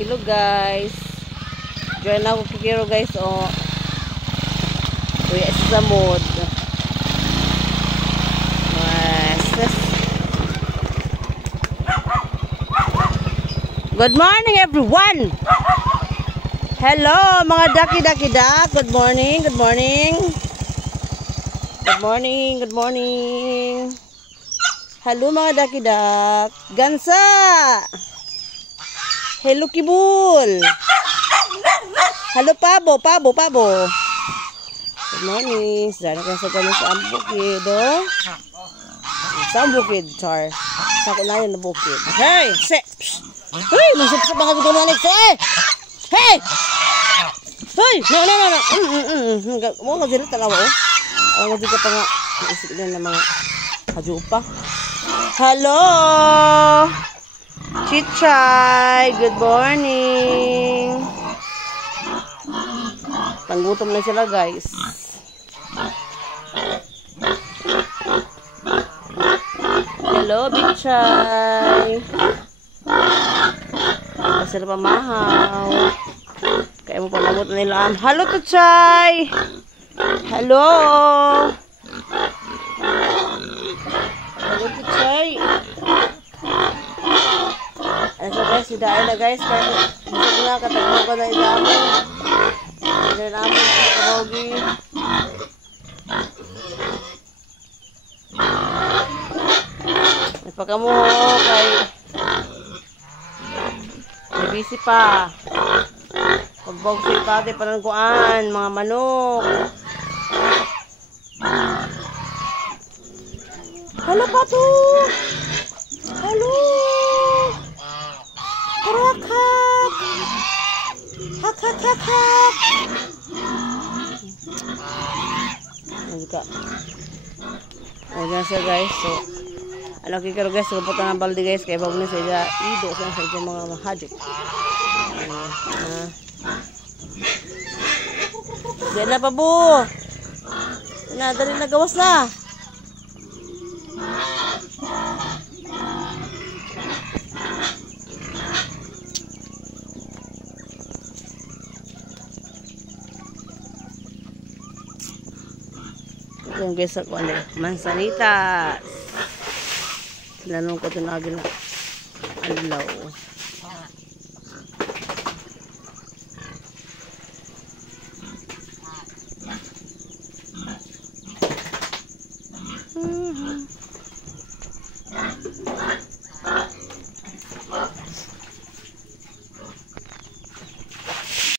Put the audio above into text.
kilo guys. Join ako kikiro guys o. Uy, sa mood. Yes. Good morning everyone. Hello mga daki-daki-dak. Good morning, good morning. Good morning, good morning. Hello mga daki-dak. Gansa. Hello Kibul. Hello Pabo. Good morning. Sana ka sa ganun sa bukid, oh. Sa bukid, char. Sa kunayan na bukid. Hey, se. Hey, masip-sip mga bigyan na Alex. Hey! Hey! Hey! No. Mo nga dito talawa, oh. Ang dito pa nga isip na ng mga hajupa. Hello! Chichay! Good morning! Tanggutom na sila, guys. Hello, Bichay! Sila pamahaw. Kaya mo panabot na nila. Hello, Tuchay! Hello! Hello, Tuchay! Ano so guys, idaan na guys. Kaya gusto na, katagmo ko na idaan mo. Idaan namin sa kabogi. Nagpakamuho kay busy pa. Pagbog sa itate panangkuan, mga manok. Halo Patu! Halo! Hak! Hak! Nagka. Ayan siya guys. So, ano kikaro guys, pupunta ng balde guys, kaya bago na siya ido sa mga mahadjok. Diyan na pa bu. Dali na gawas na. Yung guys ako ano, mansanitas. Sinanong ko ito na agad na alaw.